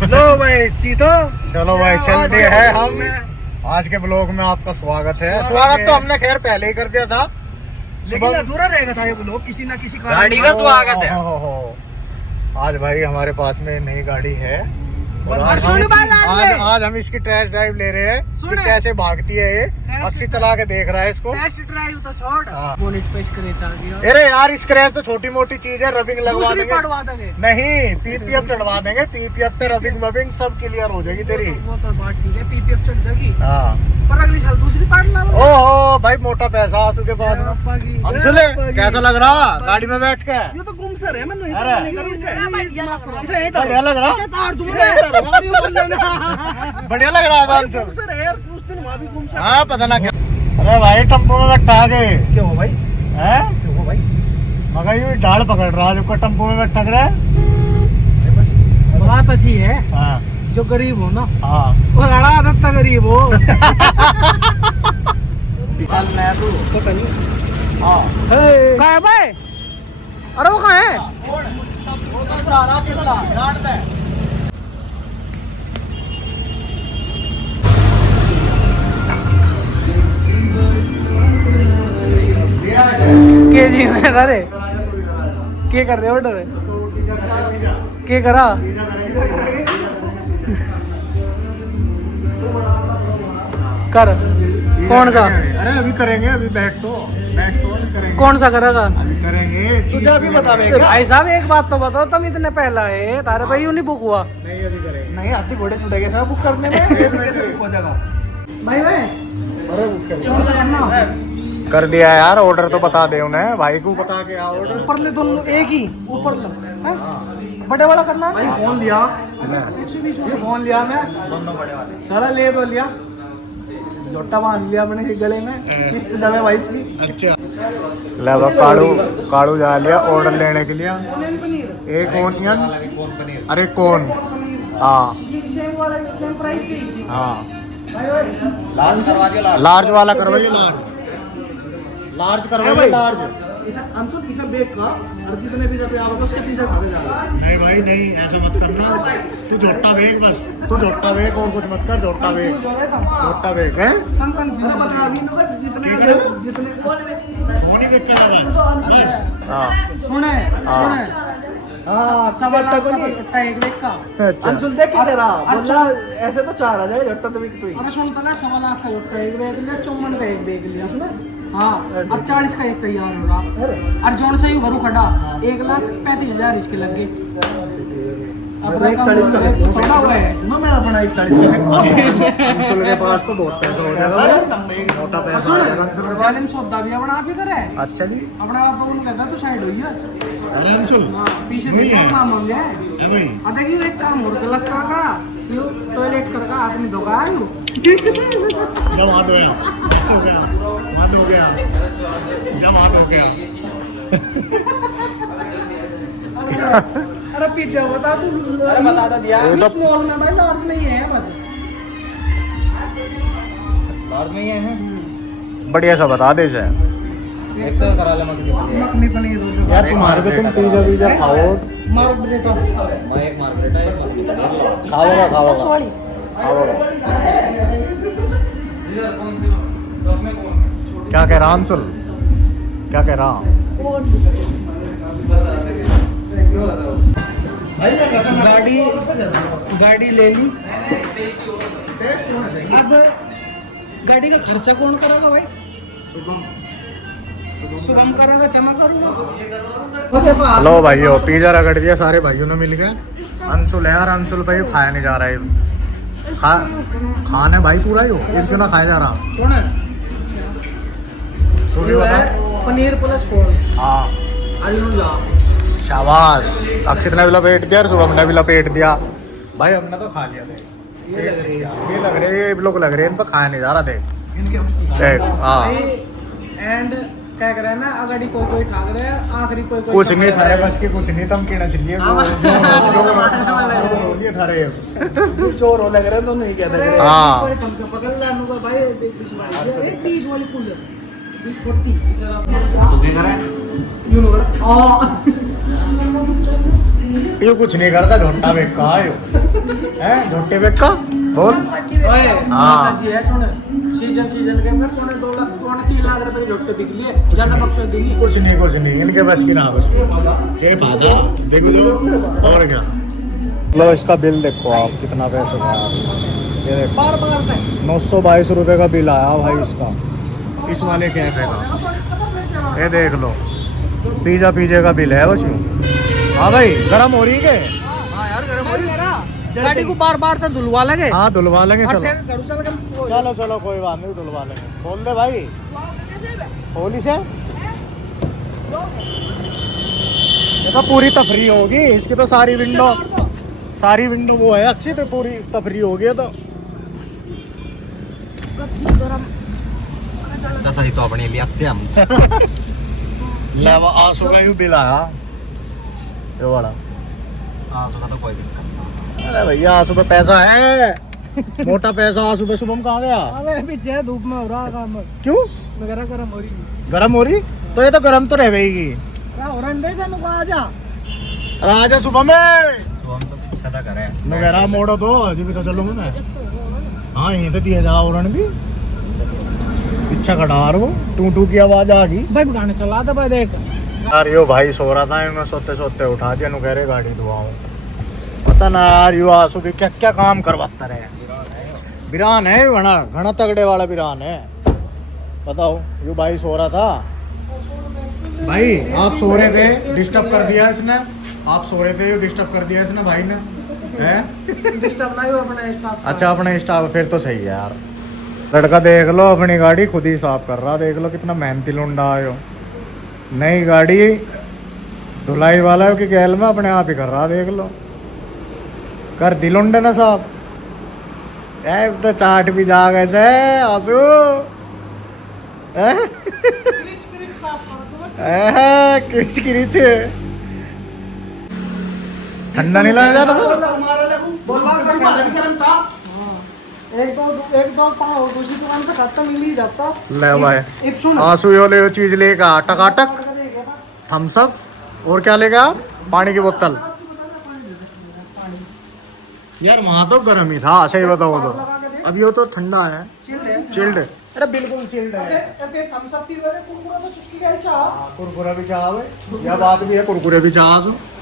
लो भाई चीतो, चलो भाई चलते हैं हम। आज के ब्लॉग में आपका स्वागत है। स्वागत तो हमने खैर पहले ही कर दिया था, लेकिन अधूरा रहेगा था ये ब्लॉग किसी ना किसी गाड़ी का स्वागत है। आज भाई हमारे पास में नई गाड़ी है और आज हम इसकी टेस्ट ड्राइव ले रहे हैं कि कैसे भागती है ये। अक्सी चला के देख रहा है इसको। टेस्ट ड्राइव तो छोड़, बोनेट पे स्क्रैच आ गया। अरे यार स्क्रैच तो छोटी मोटी चीज है, रबिंग लगवा देंगे। देंगे नहीं, पीपीएफ चढ़वा देंगे। पीपीएफ पे रबिंग वबिंग सब क्लियर हो जाएगी तेरी। वो तो बात ठीक है, पीपीएफ चढ़ जाएगी। हाँ पर अगली साल दूसरी पार्ट ला लो। ओहो भाई मोटा पैसा आंसू के पास में। हम सुने कैसा लग रहा गाड़ी में बैठ के? ये तो गुमसर है, मैं नहीं अरे। इसे बढ़िया लग रहा, तार दूंगा बढ़िया लग रहा है आंसू। गुमसर है यार, उस दिन वहां भी गुमसर। हाँ पता ना क्या। अरे भाई टम्पो में बैठा आ गए। क्यों हो भाई? हैं? क्यों हो भाई? मगर ये डाल पकड़ रहा है, जो टम्पो में बैठा रहा है। बात अच्छी है, हाँ जो गरीब हो ना हाँ वो लड़ा रत्ता गरीब हो। चल मैं तू पता नहीं हाँ कहाँ है भाई? अरे वो कहाँ है? वो तो सारा किला जानता है। के जी में करे के कर रहे ऑर्डर के करा? कर कौन सा? अरे अभी करेंगे, अभी बैठ तो अभी करेंगे। कौन सा करेगा? अभी करेंगे, तुझे अभी बता तो भाई साहब एक बात तो बताओ, तुम इतने पहला है तारे भाई यूं नहीं बुक हुआ। नहीं अभी करेंगे। नहीं हाथी घोड़े छुटेगे ना बुक करने में। कैसे बुक हो जाएगा भाई भाई अरे बुक कौन सा करना? कर दिया यार, ऑर्डर तो बता दे उन्हें, भाई को बता के आओ ऑर्डर। ऊपर ले दोनों एक ही ऊपर लो, हैं? बड़े वाला करना है? भाई फोन लिया, 120 ये फोन लिया मैं, दोनों बड़े वाले साला ले तो लिया, जोटा बांध लिया अपने गले में, किस्त दबे भाई इसकी। अच्छा लगा काड़ू जा लिया ऑर्डर लेने के लिए। एक ओनियन, अरे कौन? हाँ ये सेम वाला सेम प्राइस की। हाँ भाई भाई लार्ज वाला करवाइए, लार्ज करवाइए लार्ज। इसा अंशुल इसा बेक का और जितने भी रुपए आओगे उसके पीछे खाते जा रहा है। नहीं भाई नहीं, ऐसा मत करना, तू झोटा बेच बस, तू झोटा बेच और कुछ मत कर, झोटा बेच, जो रहे था झोटा बेच है। हम कंफ्यूज बता अभी ना जितने फोन ही बेच के बस बस। हाँ सुने हाँ सवाल तक नहीं एक बेक का। अच्छा अंशुल देख के तेरा बोला ऐसे तो 4000 झट्टा तो बिक तू। अरे सुन तना सवाल का झट्टा एक बेक लिया, 54 का एक बेक लिया सुना। हाँ और 40 का एक तैयार होगा। और जोन से ही घरू खड़ा 1,35,000 इसके लग गए। अब 140 का थोड़ा हुआ है ना, मैं अपना 140 का अंशुल के पास तो बहुत पैसा हो जाएगा, मोटा पैसा आ जाएगा अंशुल के पास। जालिम सौदा भी अपना आप ही करे। अच्छा जी अपना आप को कहता तो साइड हुई है। अरे अंशुल हाँ पीछे देखा काम हो गया है। भाई अरे कि एक काम और गलत का यू टॉयलेट करका आदमी धोगा आयु। जब हाथ हो गया, हाथ हो गया, जब हाथ हो गया। अरे पिज्जा बता तू। अरे बता दो दिया ये तो स्मॉल में भाई, लार्ज में ही है बस। लार्ज में ही है। बढ़िया सा बता दे से एक तो करा ले मखनी पनीर हो जो यार, तुम्हारे को तुम पिज्जा विज्जा खाओ, मार्गरेटा मैं एक मार्गरेटा एक मार्गरेटा खाओगा क्या कह रहा अंशुल, क्या कह रहा? गाड़ी ले ली। अब गाड़ी का खर्चा कौन करेगा भाई? शुभम करेगा, जमा करूंगा। हेलो भाइयों, पिज्जा रगड़ दिया सारे भाइयों ने मिल के। अंशुल है यार, अंशुल भाई खाया नहीं जा रहा है, खाने भाई पूरा ही हो, एक क्यों ना खाया जा रहा? कौन है? तू भी बता। पनीर प्लस कौन? हाँ आलू शाबाश, अक्षित ने भी लपेट दिया और शुभम ने भी लपेट दिया। भाई हमने तो खा लिया थे, ये लग रहे, ये लोग लग रहे हैं इन पर खाया नहीं जा रहा थे देख। हाँ एंड क्या कर रहा है ना, अगाड़ी कोई ठाक रहा है, आखिरी कोई कुछ नहीं थारे बस के, कुछ नहीं तुम कीड़ा चलिए थारे चोर हो लग रहा है तो नहीं कहते। हाँ पकड़ ला भाई, 20 वाली कुल छोटी ये कुछ नहीं करता, ढोटा बेग कहा है है झोटे बेग का बोल। ओए हाँ। ऐसी है सुन, सीजन के अंदर पौने 2 लाख 3 लाख रुपए की झोटे बिक लिए, ज्यादा बख्शा दी नहीं। कुछ नहीं इनके बस की ना बस ये फायदा देखो जो और क्या। लो इसका बिल देखो आप कितना पैसे का ये देखो बार 922 रुपए का बिल आया भाई इसका, इस वाले कैफे का। ये देख लो पिज्जा का बिल है बस यूं। हाँ भाई गरम हो रही है के? हाँ यार गरम हो रही है। गाड़ी को बार तो धुलवा लगे। हाँ धुलवा लेंगे और चलो फिर घर चल के चलो कोई बात नहीं धुलवा लेंगे। खोल दे भाई होली से ये तो पूरी तफरी होगी इसकी तो सारी विंडो वो है अच्छी तो पूरी तफरी होगी तो सही तो अपने लिए आते हम लेवा आंसू का यूं बिल आया ये वाला। आंसू का तो कोई दिक्कत नहीं। अरे भैया आंसू पे पैसा है मोटा पैसा। आंसू पे शुभम कहाँ गया? अबे पीछे धूप में हो रहा काम। क्यों वगैरह गरम हो रही गरम हो रही? तो ये तो गरम तो रहेगी। क्या हो रहा है सन को आजा। राजा सुबह में तो हम तो पीछे था करे नगरा मोड़ो तो अभी भी तो चलूंगा मैं। हाँ यहीं तो दिया जा और भी पीछा खड़ा वो टू की आवाज आ गई। भाई गाने चला था भाई देख। यार यो भाई सो रहा था मैं सोते उठा दिया नु कह रहे गाड़ी धुआऊं। पता ना यार यो आंसू भी क्या काम करवाता रहे। बिरान है घना तगड़े वाला बिरान है। बताओ यो भाई सो रहा था। भाई आप सो रहे थे डिस्टर्ब कर दिया इसने। आप सो रहे थे डिस्टर्ब कर दिया इसने भाई ने हैं। डिस्टर्ब नहीं हो अपने स्टाफ। अच्छा अपने स्टाफ फिर तो सही है यार। लड़का देख लो अपनी गाड़ी खुद ही साफ कर रहा। देख लो कितना मेहनती लुंडा आयो। नई गाड़ी धुलाई वाला की गैल में अपने आप ही कर रहा। देख लो कर दी लुंडे ना साफ। तो चाट भी जा गए से आंसू किरिच ठंडा नहीं लगा जाता एक दो पाव दूसरी दुकान से खत्म मिल ही जाता। ले भाई एक सुन आंसू यो ले चीज लेगा टकाटक थम्स अप और क्या लेगा पानी की बोतल। यार वहाँ तो गर्म ही था सही बताओ तो। अब ये तो ठंडा है चिल्ड। अरे बिल्कुल चिल्ड है। कुरकुरा भी चाह या बात भी है कुरकुरे भी चाह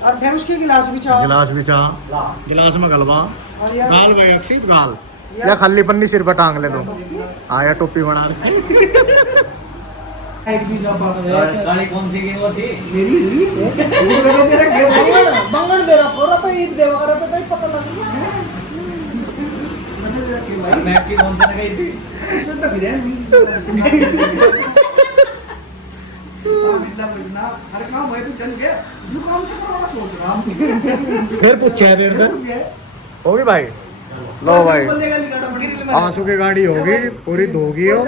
और फिर उसके गिलास भी चाह। गिलास भी चाह गिलास में गलबा गाल भाई अक्सीत गाल या खाली पन्नी सिर पर टांग ले दो। हाँ या टोपी बना एक भी ना गाड़ी कौन सी की वो थी? मेरी बंगड़ दे रहा पूरा पे ईद देवा कर पे तो पता लग गया। मैं की कौन सी गई थी? चल तो फिर हर काम है चल गया यू काम से करवाना सोच रहा हूं। फिर पूछे देर तक होगी भाई। लो भाई आंसू की गाड़ी होगी पूरी धोगी हो।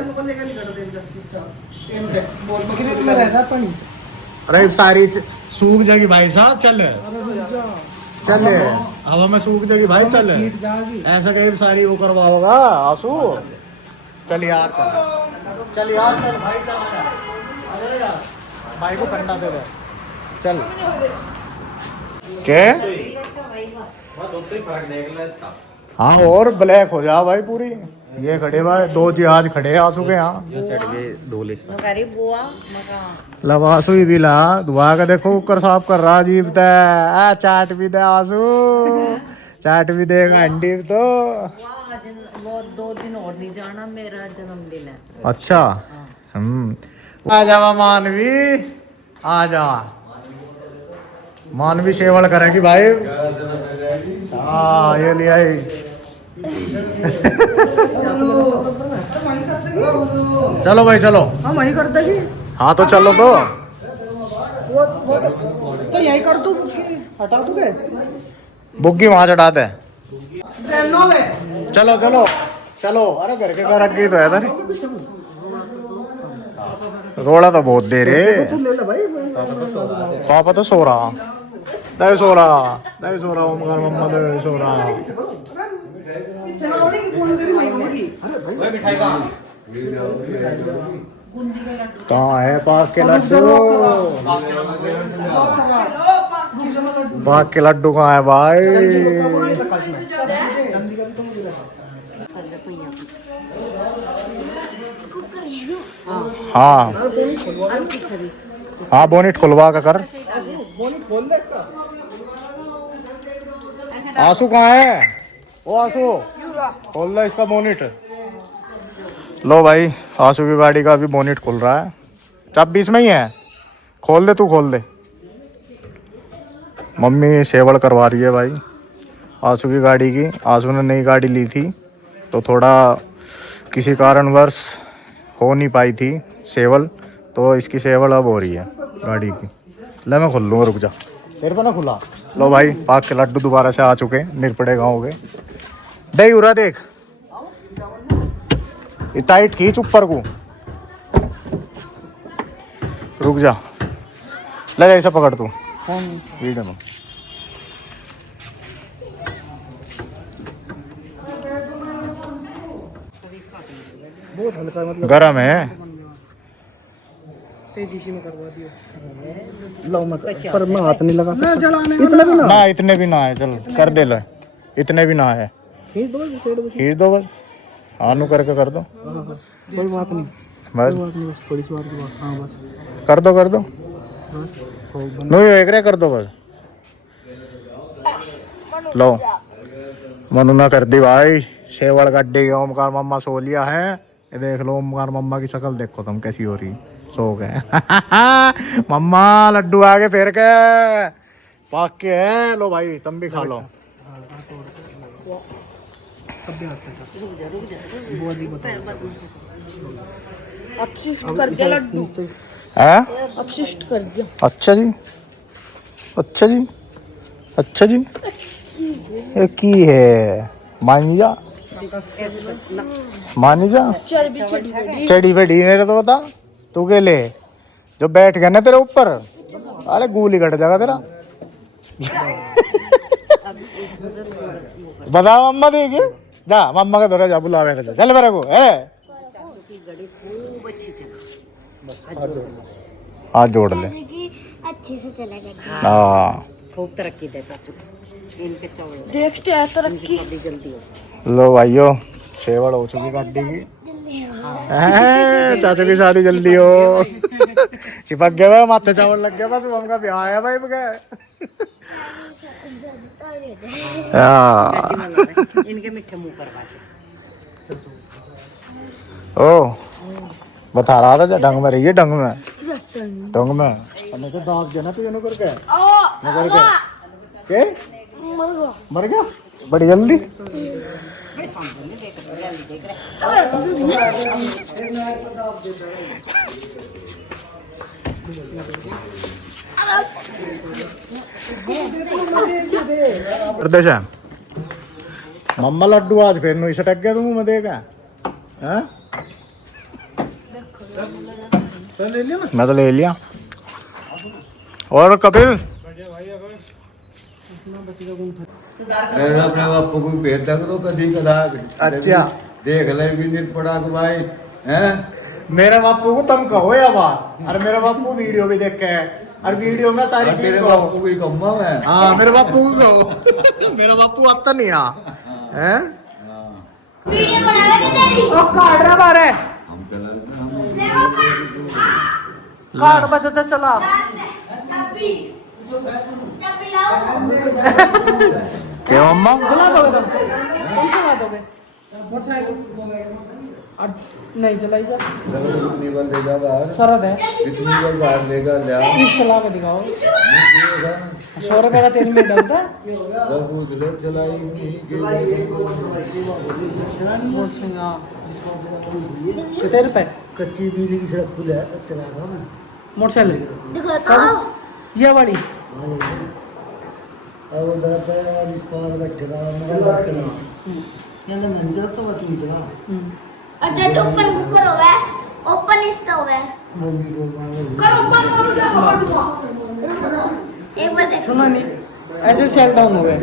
अरे सारी सूख जाएगी भाई साहब। चल हवा में सूख जाएगी भाई। चल ऐसा कहीं सारी वो करवाओगा आंसू। चल यार चल यार चल भाई चल यार भाई को ठंडा दे दे चल। क्या हाँ और ब्लैक हो जा भाई पूरी। ये खड़े भाई दो जहाज खड़े आंसू के यहाँ चढ़ गए धूल इस पर। लवासू ही भी ला दुआ का देखो कुकर साफ कर रहा अजीब दे। चाट भी दे आंसू चाट भी देगा अंडी तो। वो 2 दिन और नहीं जाना मेरा जन्मदिन है। अच्छा आ जावा मानवी आ जा। मानवी सेवल करेगी भाई। हाँ ये लिया चलो भाई चलो। हम वही कर देगी। हाँ तो चलो तो वो तो यही कर तू हटा दूंगे बुग्गी वहां चढ़ा दे। लोगे चलो चलो चलो। अरे घर के घर की तो है इधर रोड़ा तो बहुत दे रे। पापा तो सो रहा दे सो रहा मगर मम्मा दे सो रहा। कहाँ है पाक के लड्डू? पाक के लड्डू कहाँ है भाई? हाँ हाँ बोनेट खुलवा का कर। आंसू कहाँ है? ओ आंसू खोल दे इसका बोनेट। लो भाई आंसू की गाड़ी का भी बोनेट खुल रहा है। चाबी इसमें ही है, खोल दे तू, खोल दे। मम्मी सेवड़ करवा रही है भाई आंसू की गाड़ी की। आंसू ने नई गाड़ी ली थी तो थोड़ा किसी कारणवश हो नहीं पाई थी सेवल, तो इसकी सेवल अब हो रही है गाड़ी की। ले मैं खोल लूँगा, रुक जा, तेरे पे ना खुला। लो भाई पाक के लड्डू दोबारा से आ चुके निरपड़े गाँव के। दे उरा देख, टाइट खींच ऊपर को, रुक जा, ले जा ऐसा पकड़ तू वीडियो में। बहुत हल्का, मतलब गरम है। तेजी से में करवा दियो। लो मत, पर मैं हाथ नहीं लगा सकता। इतने भी ना, इतने भी ना है, चल कर दे ले, इतने भी ना है। खींच दो बस, आनू करके कर दो। कोई बात नहीं, बस थोड़ी सी बात की बात। हाँ बस कर दो बस, नो एक रे कर दो बस। लो मनु ना कर दी भाई सेवड़ गड्ढे। ओमकार मम्मा सो लिया है, ये देख लो ओमकार मम्मा की शक्ल देखो तुम कैसी हो रही, सो गए। मम्मा लड्डू आगे फेर के पाक के है। लो भाई तुम भी खा लो। अपशिष्ट कर दिया लड्डू, अपशिष्ट कर दिया। अच्छा जी, अच्छा जी, अच्छा जी, ये की है मानिजा, मानिजा चढ़ी बैठी मेरे तो बता तू के ले जो बैठ गया ना तेरे ऊपर, अरे गूली कट जाएगा तेरा। बता मम्मा देखिए, जा मम्मा का दौरा जा, बुलावे से चल मेरे को है। हाथ जोड़ ले, अच्छे से चलेगा। हाँ खूब तरक्की दे चाचू, इनके चावल देखते हैं तरक्की। जल्दी हो। लो भाइयों सेवड़ हो चुकी गाड़ी की। चाचू की शादी जल्दी हो। चिपक गया भाई, माथे चावल लग गया, बस उनका ब्याह है भाई बगैर। इनके मीठे मुंह करवा ओ बता रहा था ढंग में रहिए, ढंग में, ढंग में। नहीं तो दाग देना तू करके के मर गया बड़ी जल्दी। प्रदेश है मम्मा लड्डू आज फिर नु सटक गया तू मैं देगा हैं? मैं तो ले लिया। और कपिल अपने बापू को भेज करो कभी कदार। अच्छा देख ले भी निरपड़ा को भाई हैं। मेरे बापू को तुम कहो या बात, और मेरे बापू वीडियो भी देख के, और वीडियो में सारी तेरे चीज बापू को ही कम्मा मैं। हाँ मेरे बापू को कहो। मेरा बापू आता नहीं है वीडियो बनावे के तेरी काट रहा बारे हम चला काट बचा चला। अभी जब पिलाओ क्या मम्मा चला दोगे तुम चला दोगे मोटरसाइकिल और नहीं चलाई जा कितनी बार लेगा बाहर, सरद है, कितनी बार बाहर लेगा ले आओ। चला के दिखाओ। 100 रुपए का तेल में डलता है। जब उधर चलाई नहीं तेरे पे कच्ची बिजली की सड़क खुला है, चला था मैं मोटरसाइकिल दिखाता हूं। ये बड़ी अब उधर पे इस पार बैठे था मैं चला कहले मैंने चला तो बात नहीं चला। अच्छा जो ओपन कुकर होवे, ओपन इसका होवे, मम्मी को मांगे कर ओपन एक बार देख। सुना नहीं ऐसे सेल डाउन हो गए,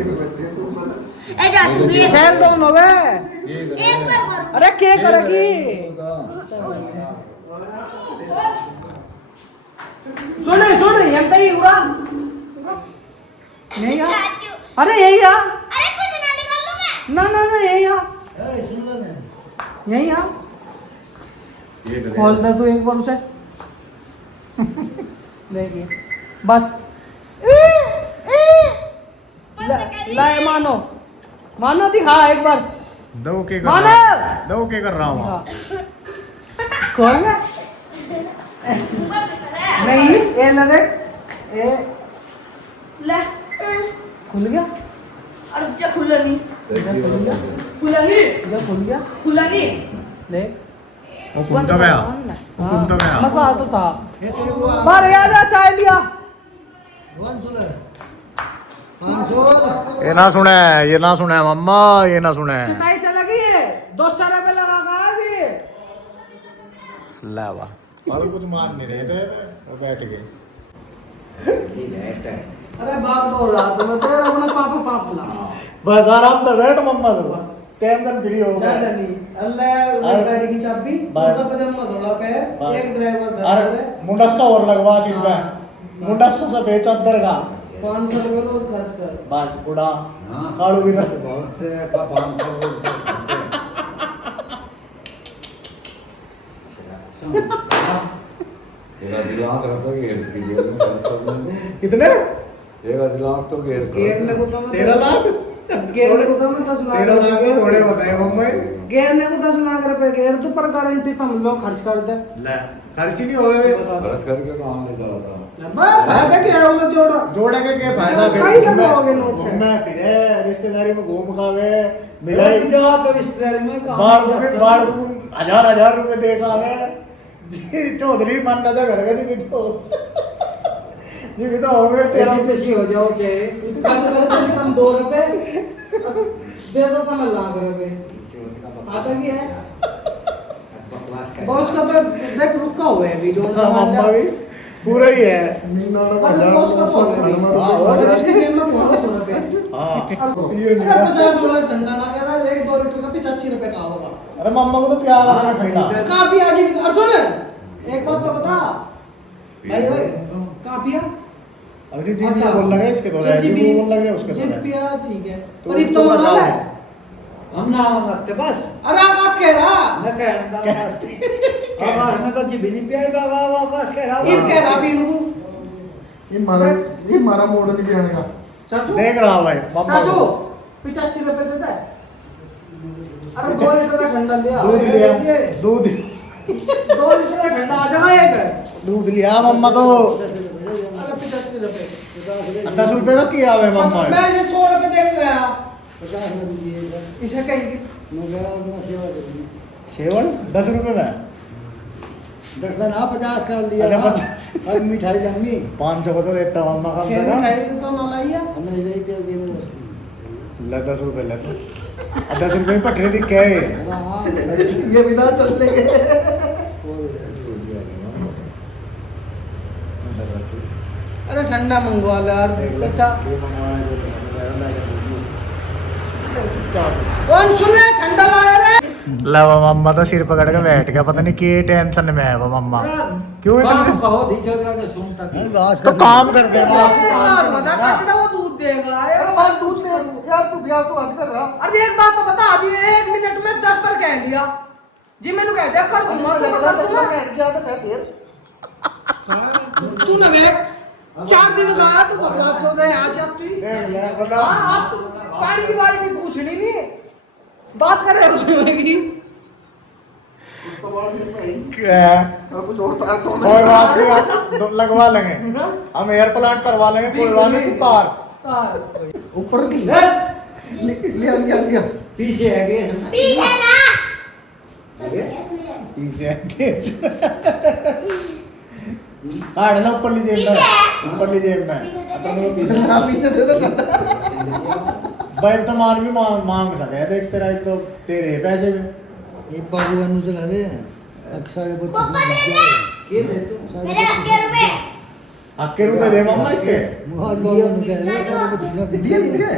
ए जा तू भी सेल डाउन हो गए। एक बार करो। अरे क्या करेगी? सुन यंता ही उड़ा नहीं यार। चाचू अरे यही यार अरे कुछ ना निकाल लूं मैं। ना ना ना यही आ यही आ खोल दे तू एक बार उसे देखिए बस लाए मानो मानो दिखा एक बार दो के मानो कर रहा हूँ खोल ना नहीं ये ले देख ये ले खुल गया अरे जा खुला नहीं इधर खुल गया खुला नहीं इधर खुल गया खुला नहीं देख वो घूम तो गया हाँ तो गया मैं कहा तो था बाहर याद आ चाय लिया ये ना सुने मम्मा ये ना सुने चिटाई चला गई है 200 रुपए लगा का अभी लावा और कुछ मान नहीं रहे थे वो बैठ गए अरे बाप रो रहा तो मैं तेरा अपना पाप ला बस आराम से बैठ मम्मा तो टेंशन फ्री हो चल गया नहीं अल्लाह गाड़ी की चाबी बस। ऊपर पजामा धोला पे बस। एक ड्राइवर अरे घर मुंडस्सा और लगवा सीधा मुंडस्सा से बेच अंदर का 500 रुपए रोज खर्च कर बस बुढ़ा काड़ू भी कितने तो घेरने को तो मैं 13 लाख घेरने को तो मैं 10 लाख 13 लाख तो थोड़े बताए मम्मा घेरने को 10 लाख रुपए घेर तू पर गारंटी तो हम लोग खर्च कर दे ले खर्च ही नहीं होवे बरस करके काम ले जाओ था बस फायदा क्या है उसे जोड़ा जोड़ेंगे क्या फायदा कहीं लगाओगे नोट पे। घूमना फिरे रिश्तेदारी में घूम खावे मिलाई जा तो रिश्तेदारी में बाढ़ को 1000 रुपए दे खावे जी चौधरी मन ना घर का जी तो ये भी तो हो गए तेरा पेशी हो जाओ चाहे खर्च करते हैं हम 2 रुपए दे दो तो मैं लाख रुपए आता क्या है बॉस का तो देख रुका हुआ है अभी जो सामान मम्मा भी पूरा ही है पर बॉस का तो है और जिसके जेब में 500 रुपए हां ये 50 वाला ठंडा ना मेरा 1-2 लीटर का 85 रुपए का होगा अरे मम्मा को तो प्यार आता है ठंडा कहाँ पिया जी और सुन एक बात तो बता भाई ओए कहाँ पिया अब से दिन बोल लगे इसके दो रहे जो बोल लग रहे उसके दो जिप रहे पिया ठीक है तो पर तो कर माल रहा है है हम ना मंगाते बस अरे आकाश कह रहा न कहने दा आकाश ने तो जिबी नहीं पिया बागा आकाश कह रहा इन कह रहा बीनू ये मारा मोड़ नहीं पियाने का चाचू देख रहा भाई मम्मा चाचू को 85 रुपए देता है अरे 2 लीटर का ठंडा लिया दूध लिया दूध 2 लीटर का ठंडा आ जाएगा एक दूध लिया मम्मा तो अरे 85 रुपए 10 रुपए का किया है मम्मा मैं ये 100 रुपए दे गया इसे कहीं सेवन 10 रुपए में 10 में ना 50 का लिया अरे था। 50 और मिठाई लम्मी 500 को तो देता मम्मा का खेल ना खाई तो ना लाइया हमने ले के गेम ले 10 रुपए ले 10 रुपए में पटरी दिख क्या है हां ये बिना चल लेंगे अरे ठंडा मंगवा ला यार अच्छा कौन सुने ठंडा लाया रे ला वो मम्मा तो सिर पकड़ के बैठ गया पता नहीं की टेंशन में है वो मम्मा क्यों काम इतना कहो दीचो का सुनता की घास तो काम कर दे मजा कटड़ा वो दूध देगा यार दूध दे यार तू ब्याह से बात कर रहा अरे एक बात तो बता दी 1 मिनट में 10 बार कह लिया जी मैंने कह दिया कर दूंगा तो मैं कर दूंगा तू ना वे 4 दिन का आया तो बकवास हो रहे आज अब तू हां आप पानी की बारी भी पूछनी नहीं बात कर रहे हो उसमें की कुछ और कोई बात नहीं लगवा लेंगे हम एयर प्लांट करवा लेंगे कोई बात नहीं तू तार ऊपर लिया पीछे है के पीछे ना पीछे काट ना ऊपर लीजिए में अपन को पीछे दे दो भाई तो मान भी मांग सके देखते रहे तो तेरे पैसे में एक बाबू अनु से ले अक्सर पापा दे दे के दे तू मेरे हक्के रुपए हक्के रुपए दे मम्मा इसके मुहा दो अनु के ले दिए